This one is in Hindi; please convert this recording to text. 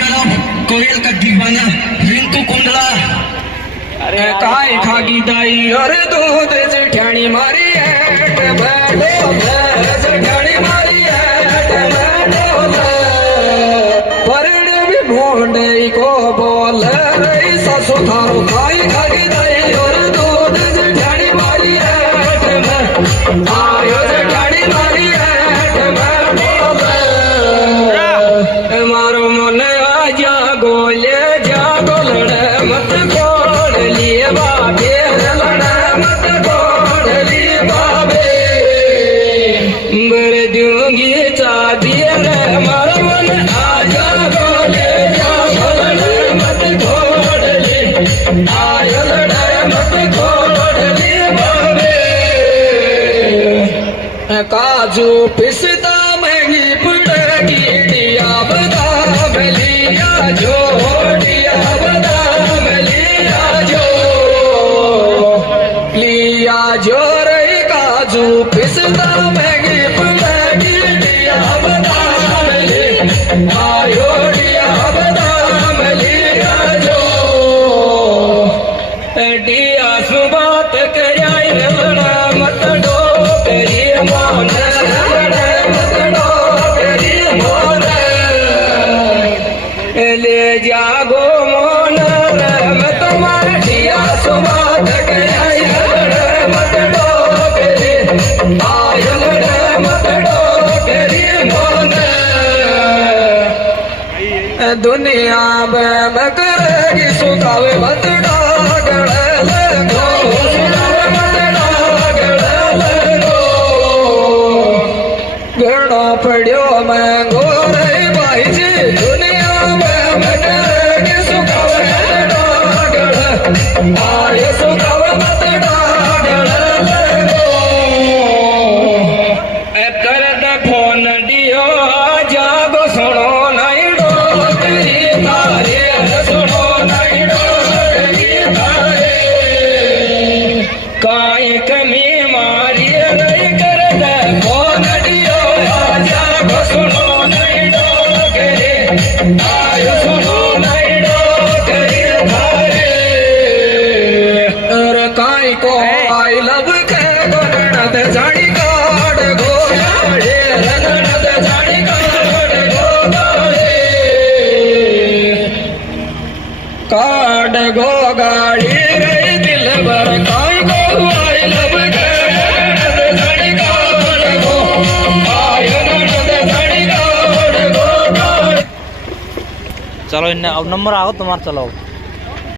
गलम कोयल का दीवाना रिंकू कुंडला अरे काय खागी दाई अरे दूध जठाणी मारी है बैठो जठाणी मारी है बैठो परण भी भोंडे को बोल रही ससु थारो काय खागी दाई और दूध जठाणी मारी है आयो जठाणी मारी है मारो मन आजा गोले जा गोलड़े मत गोड़ लिए बाबे लड़े मत गोड़ लिए बाबे बर दूंगी चादी रे मारो मन आजा गोले जा गोलड़े मत गोड़ लिए आयो लड़े मत गोड़ लिए बाबे काजू पिस्ता महंगी पड़ेगी दिया बादाम लिया जो दिया बादाम लिया जो रे काजू पिस्ता महंगी पड़ेगी दिया बादाम आयो दिया बादाम लिया जो दिया सुबात कयाई लड़ा मत डो तेरी मान ले जागो मोन मैं तुम्हारे दिया सुबात कयाई मत डो तेरी आयल मत डो तेरी मान दुनिया में करेगी सुखावे मत डागड़ लगो मत डागड़ गणो पड़ियो मैं गोरे भाई जी दुनिया में करेगी सुखावे मत डागड़ आय सुखावे मत डागड़ लगो करद फोन दियो जागो सुनो नहीं डो तेरी तारे सुनो नहीं डो तेरी तारे काय कमी मारी नहीं करद फोन दियो जागो सुनो नहीं डो तेरी आय सुनो नहीं डो तेरी तारे और काय को आई लव के गणत जानी काट गो गणत जानी काट गो काट गो गाड़ी गई दिल भर काय को आई लब के गणत जानी काट गो आय गणत जानी काट गो चलो इन अब नंबर आओ तुम्हारा चलाओ